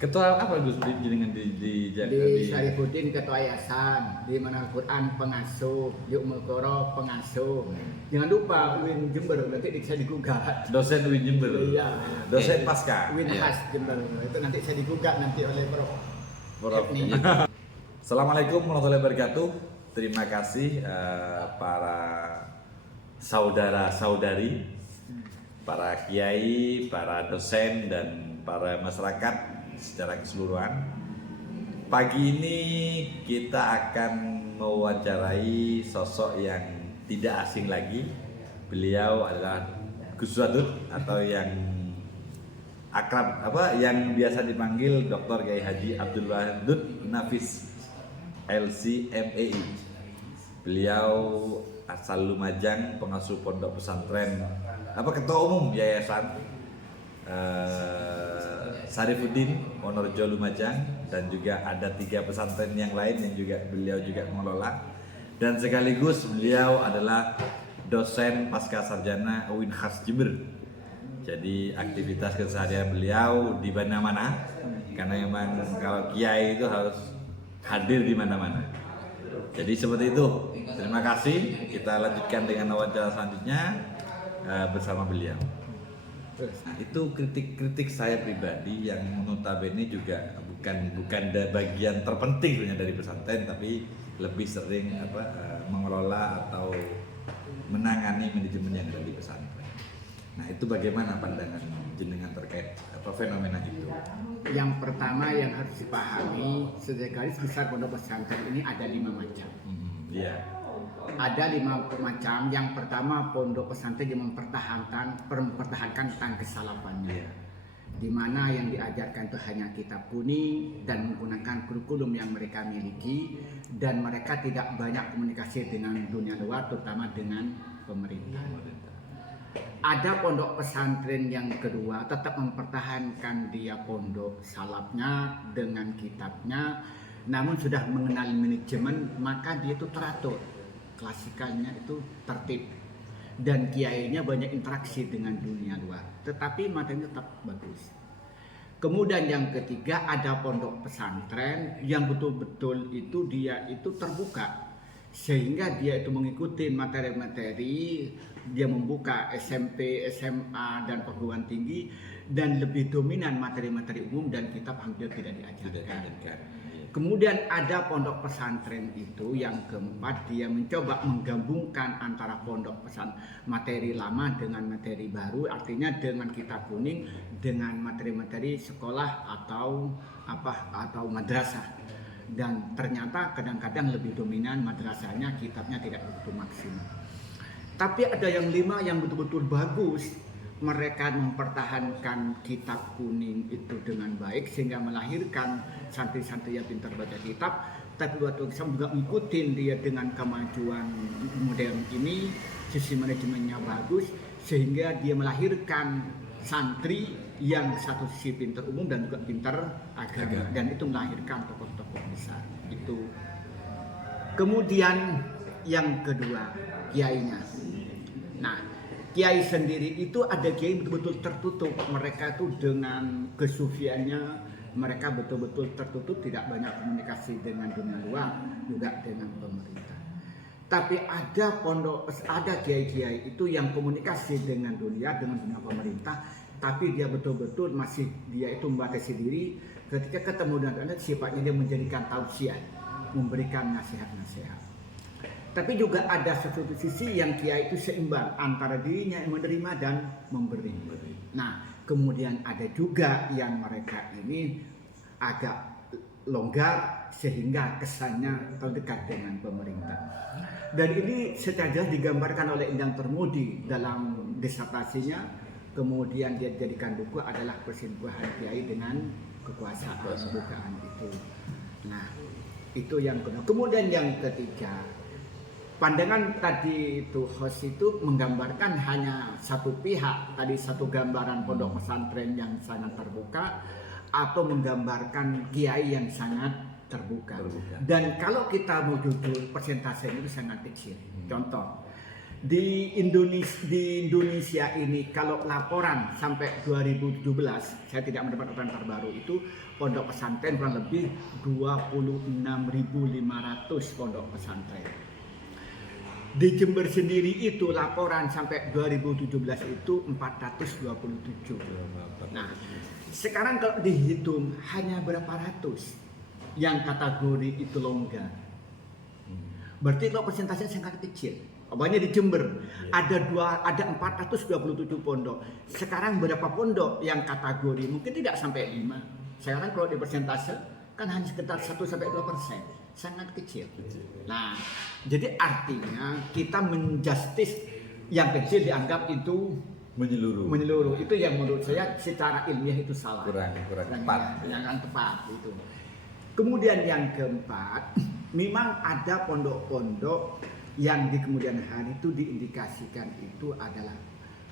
Ketua apa Gus dengan Di Syarifuddin ketua yayasan, di Menara Quran pengasuh, di Ummul Qura pengasuh. Jangan lupa UIN Jember, nanti bisa digugat. dosen UIN Jember. Iya. Dosen pasca. UIN Iya. khas Jember. Itu nanti saya digugat nanti oleh Prof. Epni. Assalamualaikum warahmatullahi wabarakatuh. Terima kasih para saudara-saudari, para kiai, para dosen dan para masyarakat secara keseluruhan. Pagi ini kita akan mewawancarai sosok yang tidak asing lagi. Beliau adalah Gus Wadud atau yang akrab yang biasa dipanggil Dr. Kiai Haji Abdul Wadud Nafis LC.MEI. Beliau asal Lumajang, pengasuh pondok pesantren, ketua umum yayasan Syarifuddin Wonorejo Lumajang, dan juga ada 3 pesantren yang lain yang juga beliau juga mengelola, dan sekaligus beliau adalah dosen pasca sarjana UIN khas Jember. Jadi aktivitas keseharian beliau di mana-mana, karena memang kalau kiai itu harus hadir di mana-mana. Jadi seperti itu. Terima kasih. Kita lanjutkan dengan wawancara selanjutnya bersama beliau. Nah, itu kritik-kritik saya pribadi yang notabene juga bukan bagian terpenting dari pesantren, tapi lebih sering mengelola atau menangani manajemen yang ada di pesantren. Nah, itu bagaimana pandangan jenengan terkait fenomena itu? Yang pertama yang harus dipahami, segaris besar pondok pesantren ini ada 5 macam. Iya. Ada 5 macam. Yang pertama, pondok pesantren yang mempertahankan tentang kesalafannya, di mana yang diajarkan itu hanya kitab kuning dan menggunakan kurikulum yang mereka miliki, dan mereka tidak banyak komunikasi dengan dunia luar, terutama dengan pemerintah. Ada pondok pesantren yang kedua tetap mempertahankan dia pondok salafnya dengan kitabnya, namun sudah mengenal manajemen, maka dia itu teratur. Klasikalnya itu tertib dan kiainya banyak interaksi dengan dunia luar, tetapi materinya tetap bagus. Kemudian yang ketiga, ada pondok pesantren yang betul-betul itu dia itu terbuka, sehingga dia itu mengikuti materi-materi, dia membuka SMP, SMA dan perguruan tinggi, dan lebih dominan materi-materi umum dan kitab hampir tidak diajarkan. Kemudian ada pondok pesantren itu yang keempat, dia mencoba menggabungkan antara pondok materi lama dengan materi baru, artinya dengan kitab kuning dengan materi-materi sekolah atau madrasah. Dan ternyata kadang-kadang lebih dominan madrasahnya, kitabnya tidak begitu maksimal. Tapi ada yang 5 yang betul-betul bagus. Mereka mempertahankan kitab kuning itu dengan baik sehingga melahirkan santri-santri yang pintar baca kitab, tapi waktu bisa juga ngikutin dia dengan kemajuan modern ini, sisi manajemennya bagus sehingga dia melahirkan santri yang satu sisi pintar umum dan juga pintar agama, dan itu melahirkan tokoh-tokoh besar itu. Kemudian yang kedua, kiainya. Nah, kiai sendiri itu ada kiai betul-betul tertutup. Mereka itu dengan kesufiannya, mereka betul-betul tertutup, tidak banyak komunikasi dengan dunia luar, juga dengan pemerintah. Tapi ada kiai-kiai itu yang komunikasi dengan dunia pemerintah, tapi dia betul-betul dia itu membatasi diri. Ketika ketemu dengan Anda, sifatnya dia menjadikan tausiah, memberikan nasihat-nasihat. Tapi juga ada satu sisi yang kiai itu seimbang antara dirinya yang menerima dan memberi. Nah, kemudian ada juga yang mereka ini agak longgar sehingga kesannya terdekat dengan pemerintah. Dan ini secara jelas digambarkan oleh Endang Termudi dalam disertasinya. Kemudian dia jadikan buku adalah perselingkuhan kiai dengan kekuasaan bukaan itu. Nah, itu yang kedua. Kemudian yang ketiga, pandangan tadi itu host itu menggambarkan hanya satu pihak, tadi satu gambaran pondok pesantren yang sangat terbuka atau menggambarkan kiai yang sangat terbuka. Dan kalau kita mau jujur, persentasenya itu sangat kecil. Contoh, di Indonesia ini kalau laporan sampai 2017 saya tidak mendapat laporan terbaru itu pondok pesantren kurang lebih 26.500 pondok pesantren. Di Jember sendiri itu laporan sampai 2017 itu 427. Nah, sekarang kalau dihitung hanya berapa ratus yang kategori itu longgar. Berarti kalau persentasenya sangat kecil. Banyak di Jember ada 427 pondok. Sekarang berapa pondok yang kategori mungkin tidak sampai 5. Sekarang kalau di persentase kan hanya sekitar 1-2%, sangat kecil. Nah, jadi artinya kita menjustis yang kecil dianggap itu menyeluruh. Itu yang menurut saya secara ilmiah itu salah. Kurang tepat. Yang tepat itu. Kemudian yang keempat, memang ada pondok-pondok yang di kemudian hari itu diindikasikan itu adalah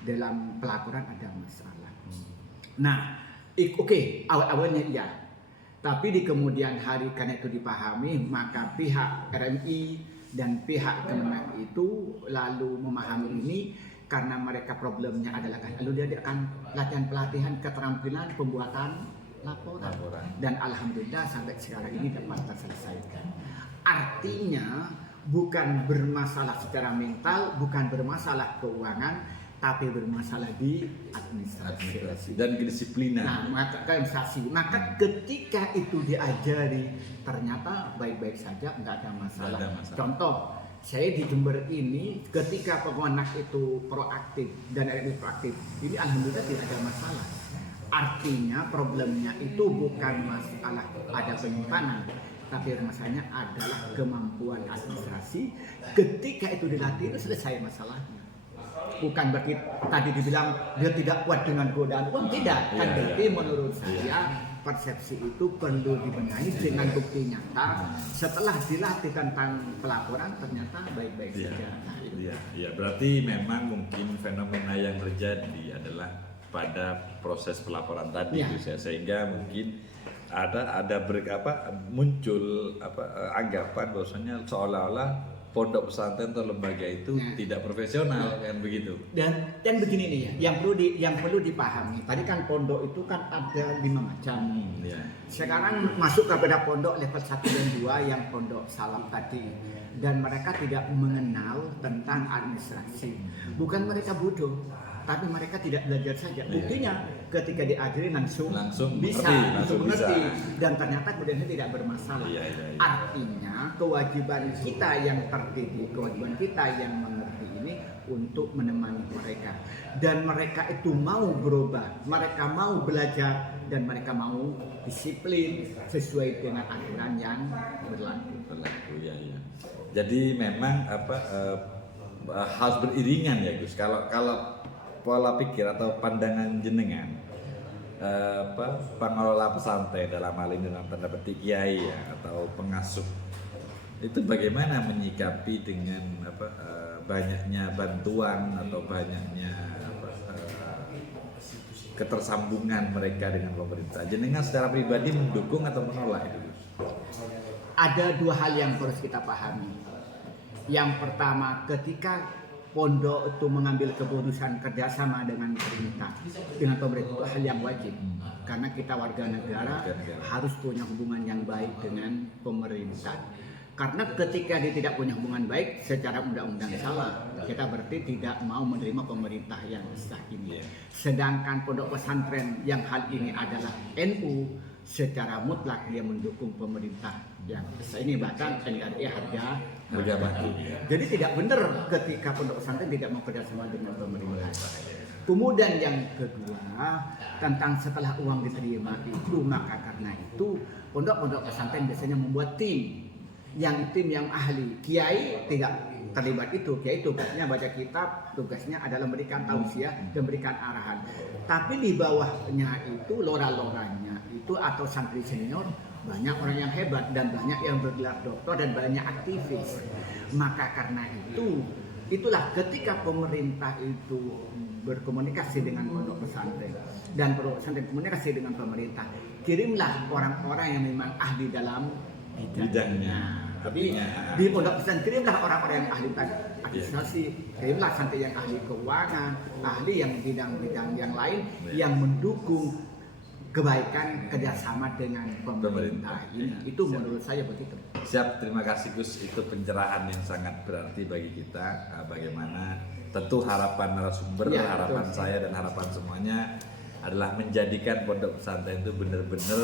dalam pelaporan ada masalah. Nah, oke, awal-awalnya iya. Tapi di kemudian hari karena itu dipahami, maka pihak RMI dan pihak Kemenak itu lalu memahami ini karena mereka problemnya adalah lalu dia akan latihan pelatihan keterampilan pembuatan laporan. Dan alhamdulillah sampai sekarang ini dapat terselesaikan. Artinya bukan bermasalah secara mental, bukan bermasalah keuangan, tapi bermasalah di administrasi dan kedisiplinan. Nah, maka ketika itu diajari ternyata baik-baik saja, nggak ada masalah. Contoh, saya di Jember ini ketika Kemenak itu proaktif dan RMI proaktif, ini alhamdulillah tidak ada masalah. Artinya problemnya itu bukan masalah ada penyimpangan, tapi masalahnya adalah kemampuan administrasi. Ketika itu dilatih itu selesai masalahnya. Bukan berarti tadi dibilang dia tidak kuat dengan godaan uang, tidak. Kan berarti menurut saya persepsi itu perlu dibenahi dengan bukti nyata. Setelah dilatih tentang pelaporan ternyata baik-baik saja. Iya, berarti memang mungkin fenomena yang terjadi adalah pada proses pelaporan tadi, sehingga mungkin muncul anggapan bahwasanya seolah-olah pondok pesantren atau lembaga itu tidak profesional, kan begitu. Dan begini nih ya, yang perlu dipahami. Tadi kan pondok itu kan ada 5 macam. Sekarang masuk kepada pondok level 1 dan 2 yang pondok salaf tadi. Dan mereka tidak mengenal tentang administrasi. Bukan mereka bodoh, tapi mereka tidak belajar saja. Buktinya ketika diajari langsung bisa mengerti dan ternyata kemudian tidak bermasalah. Artinya kewajiban kita yang terdidik, kewajiban kita yang mengerti ini untuk menemani mereka, dan mereka itu mau berubah, mereka mau belajar, dan mereka mau disiplin sesuai dengan aturan yang berlaku. Jadi memang harus beriringan ya Gus. Kalau pola pikir atau pandangan jenengan pengelola pesantren dalam hal ini dalam tanda petik kiai atau pengasuh itu bagaimana menyikapi dengan banyaknya bantuan atau banyaknya ketersambungan mereka dengan pemerintah. Jenengan secara pribadi mendukung atau menolak itu Gus? Ada 2 hal yang harus kita pahami. Yang pertama, ketika pondok itu mengambil keputusan kerjasama dengan pemerintah itu hal yang wajib, karena kita warga negara harus punya hubungan yang baik dengan pemerintah. Karena ketika dia tidak punya hubungan baik secara undang-undang salah, kita berarti tidak mau menerima pemerintah yang sah ini. Sedangkan pondok pesantren yang hal ini adalah NU, secara mutlak dia mendukung pemerintah yang sah ini, bahkan NKRI harga mati. Jadi tidak benar ketika pondok pesantren tidak mau kerjasama dengan pemerintah. Kemudian yang kedua, tentang setelah uang diterima itu, maka karena itu pondok-pondok pesantren biasanya membuat tim yang ahli. Kiai tidak terlibat itu. Kiai tugasnya baca kitab, tugasnya adalah memberikan tausiah dan memberikan arahan. Tapi di bawahnya itu lora-loranya itu atau santri senior, banyak orang yang hebat dan banyak yang bergelar doktor dan banyak aktivis. Maka karena itulah ketika pemerintah itu berkomunikasi dengan pondok pesantren dan pondok pesantren komunikasi dengan pemerintah, kirimlah orang-orang yang memang ahli dalam bidangnya. Tapi di pondok pesantren kirimlah orang-orang yang ahli administrasi, kirimlah santai yang ahli keuangan, ahli yang bidang-bidang yang lain yang mendukung kebaikan kerjasama dengan pemerintah. Itu menurut saya begitu. Siap, terima kasih Gus. Itu pencerahan yang sangat berarti bagi kita. Bagaimana tentu harapan narasumber, Ya, harapan betul. saya dan harapan semuanya adalah menjadikan pondok pesantren itu benar-benar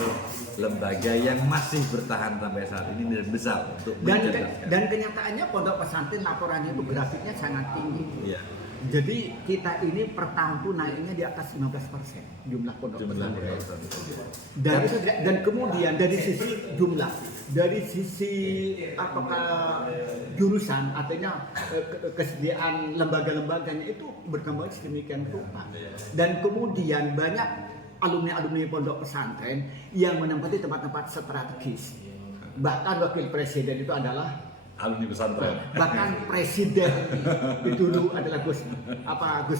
lembaga yang masih bertahan sampai saat ini dan besar untuk mencerdaskan. Dan kenyataannya pondok pesantren laporannya itu grafiknya sangat tinggi. Iya. Jadi kita ini per tahun tuh naiknya di atas 15% jumlah pondok Jumlah pesantren. pesantren. Dan kemudian dari sisi jumlah, dari sisi apakah jurusan, artinya kesediaan lembaga-lembaganya itu berkembang sedemikian rupa. Dan kemudian banyak alumni-alumni pondok pesantren yang menempati tempat-tempat strategis. Bahkan wakil presiden itu adalah Alumni pesantren. bahkan presiden itu dulu adalah Gus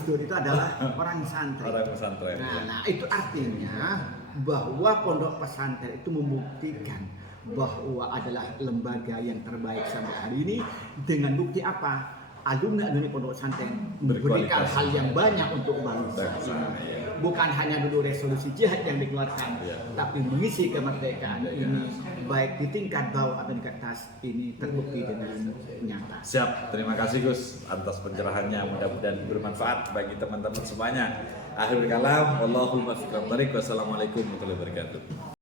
Dur itu adalah orang santri. Orang pesantren. Nah, itu artinya bahwa pondok pesantren itu membuktikan bahwa adalah lembaga yang terbaik sampai hari ini dengan bukti apa? Alumni pondok pesantren memberikan Berkualitas. hal yang banyak untuk bangsa ini. Bukan hanya dulu resolusi jihad yang dikeluarkan, tapi mengisi kemerdekaan ini baik di tingkat bawah atau di tingkat atas ini terbukti dengan nyata. Siap, terima kasih Gus atas pencerahannya, mudah-mudahan bermanfaat bagi teman-teman semuanya. Akhirul kalam, Allahumma fiqh thariq, wassalamualaikum warahmatullahi wabarakatuh.